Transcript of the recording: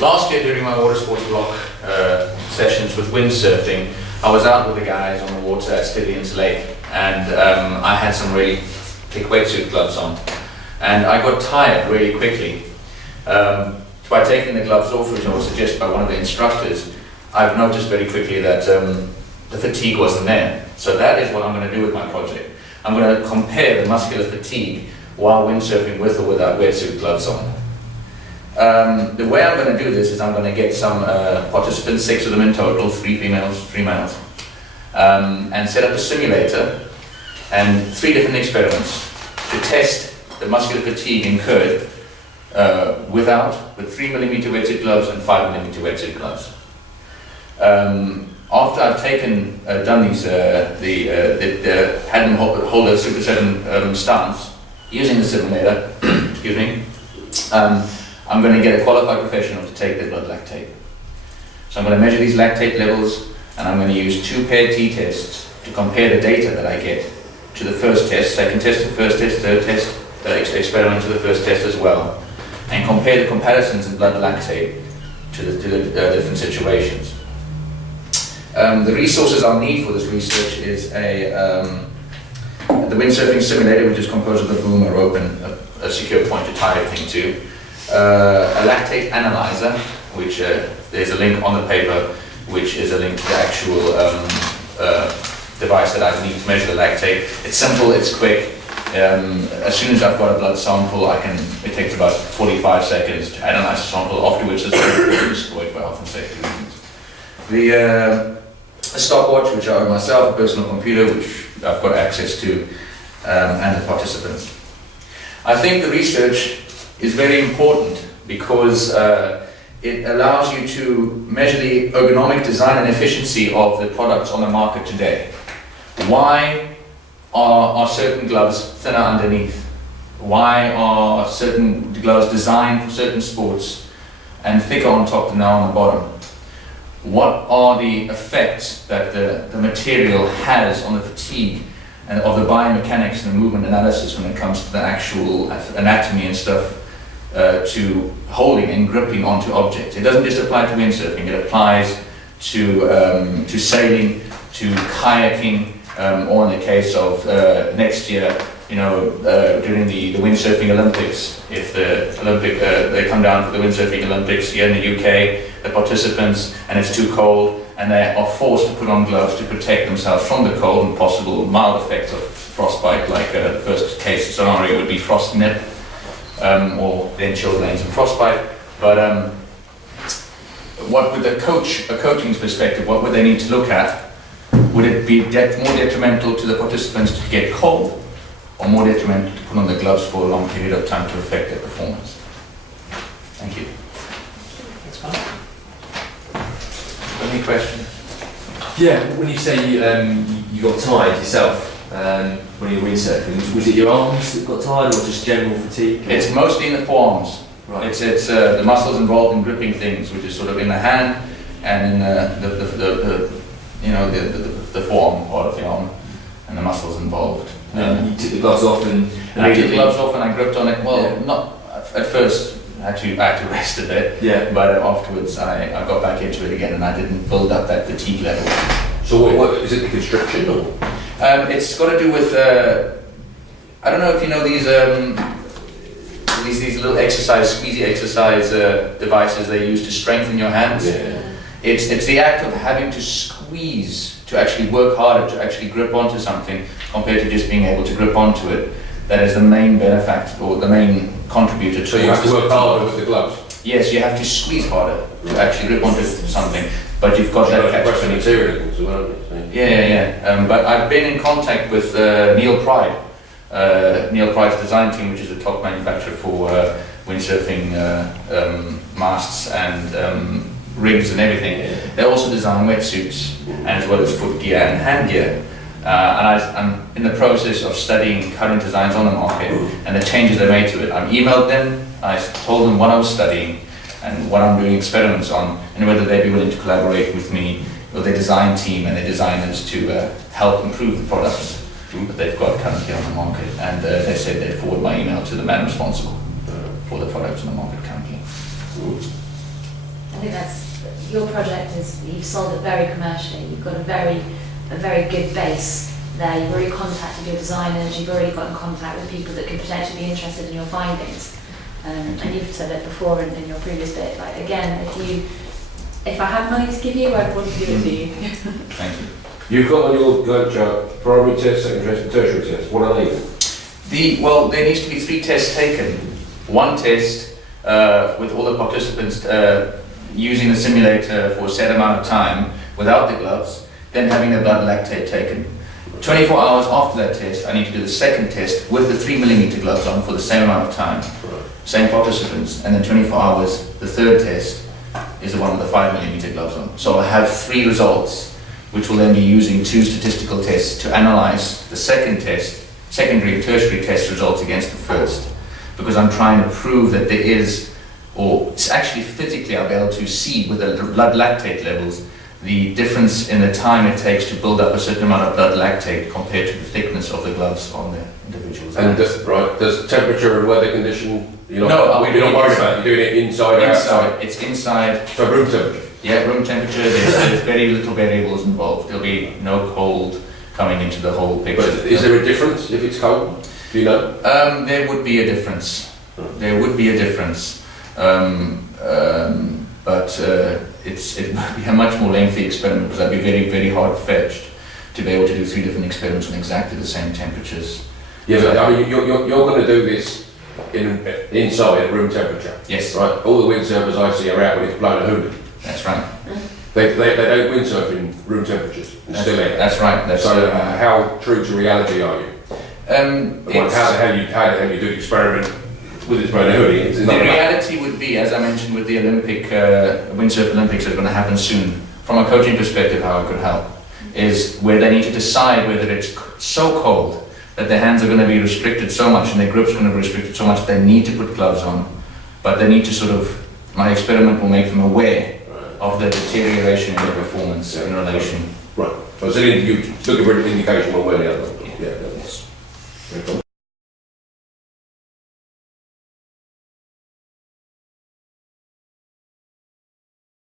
Last year during my water sports block sessions with windsurfing, I was out with the guys on the water at Stillian's Lake, and I had some really thick wetsuit gloves on, and I got tired really quickly. By taking the gloves off, which I was suggested by one of the instructors, I've noticed very quickly that the fatigue wasn't there. So that is what I'm going to do with my project. I'm going to compare the muscular fatigue while windsurfing with or without wetsuit gloves on. The way I'm going to do this is I'm going to get some participants, 6 of them in total, 3 females, 3 males, and set up a simulator and 3 different experiments to test the muscular fatigue incurred with 3mm wetsuit gloves and 5mm wetsuit gloves. After I've done these, had them hold a Super 7 stance using the simulator, excuse me, I'm going to get a qualified professional to take their blood lactate. So I'm going to measure these lactate levels, and I'm going to use 2 paired t-tests to compare the data that I get to the first test. So I can test the first test, third test, experiment to the first test as well, and compare the comparisons in blood lactate to the different situations. The resources I'll need for this research is the windsurfing simulator, which is composed of a boom, a rope, and a secure point to tie everything to. A lactate analyzer, which there's a link on the paper, which is a link to the actual device that I need to measure the lactate. It's simple, it's quick. As soon as I've got a blood sample, it takes about 45 seconds to analyze the sample, after which it's destroyed for health and safety reasons. A stopwatch, which I own myself, a personal computer, which I've got access to, and the participants. I think the research is very important because it allows you to measure the ergonomic design and efficiency of the products on the market today. Why are certain gloves thinner underneath? Why are certain gloves designed for certain sports and thicker on top than they are on the bottom? What are the effects that the material has on the fatigue and of the biomechanics and the movement analysis when it comes to the actual anatomy and stuff to holding and gripping onto objects? It doesn't just apply to windsurfing, it applies to sailing, to kayaking, or in the case of next year, during the windsurfing Olympics, if they come down for the windsurfing Olympics here in the UK, the participants, and it's too cold, and they are forced to put on gloves to protect themselves from the cold and possible mild effects of frostbite, like the first case scenario would be frost nip, or then chilled lanes and frostbite. But what would a coaching's perspective, what would they need to look at? Would it be more detrimental to the participants to get cold, or more detrimental to put on the gloves for a long period of time to affect their performance? Thank you. That's fine. Any questions? Yeah, when you say you got tired yourself when you were windsurfing, was it your arms that got tired, or just general fatigue? It's mostly in the forearms. Right. It's the muscles involved in gripping things, which is sort of in the hand and in the forearm part of the arm, and the muscles involved. You took the gloves off and I took the gloves off and I gripped on it. Well, yeah. Not at first. I had to rest a bit. Yeah. But afterwards, I got back into it again, and I didn't build up that fatigue level. So what is it? The constriction, or? It's got to do with I don't know if you know these little squeezy exercise devices they use to strengthen your hands. Yeah. It's the act of having to squeeze, to actually work harder, to actually grip onto something, compared to just being able to grip onto it. That is the main benefactor, or the main contributor. So you have to work harder with the gloves? Yes, you have to squeeze harder to actually grip onto something, but you've got that catch material as well. Yeah. But I've been in contact with Neil Pride. Neil Pride's design team, which is a top manufacturer for windsurfing masts and rigs and everything. Yeah. They also design wetsuits, and as well as foot gear and hand gear. And I'm in the process of studying current designs on the market and the changes they made to it. I've emailed them, I told them what I was studying and what I'm doing experiments on, and whether they'd be willing to collaborate with me, with their design team and their designers to help improve the products that they've got currently on the market. And they said they'd forward my email to the man responsible for the products on the market currently. I think that's, your project is, you've sold it very commercially, you've got a very good base there, you've already contacted your designers, you've already got in contact with people that could potentially be interested in your findings. And you've said it before in your previous bit, like again, if I had money to give you, I'd want to give it to you. Thank you. You've got on your Gantt chart primary test, secondary test and tertiary test. What are they? Well, there needs to be 3 tests taken. 1 test with all the participants using the simulator for a set amount of time without the gloves, then having the blood lactate taken. 24 hours after that test, I need to do the second test with the 3mm gloves on for the same amount of time, same participants, and then 24 hours, the third test is the one with the 5mm gloves on. So I'll have 3 results, which will then be using 2 statistical tests to analyze the second test, secondary and tertiary test results against the first, because I'm trying to prove that there is, or it's actually physically I'll be able to see with the blood lactate levels the difference in the time it takes to build up a certain amount of blood lactate compared to the thickness of the gloves on the individuals. And does temperature and weather condition, No, we're not worried about it. You're doing it inside or outside? It's inside. So room temperature? Yeah, room temperature, there's very little variables involved. There'll be no cold coming into the whole picture. But is there a difference if it's cold? Do you know? There would be a difference. There would be a difference. But it would be a much more lengthy experiment because I'd be very, very hard-fetched to be able to do 3 different experiments on exactly the same temperatures. Yeah, but I mean, you're going to do this inside at room temperature? Yes. Right? All the windsurfers I see are out when it's blowing a hoolie. That's right. They don't windsurf in room temperatures. It's still there. That's right. So how true to reality are you? How the hell you do the experiment with its blowing a hoolie? The reality would be, as I mentioned with the Windsurf Olympics that are going to happen soon, from a coaching perspective, how it could help, is where they need to decide whether it's so cold that their hands are going to be restricted so much and their grip's going to be restricted so much that they need to put gloves on, but they need to my experiment will make them aware of the deterioration in their performance in relation. Right. So it's you looking for an indication one way or the other. Yeah.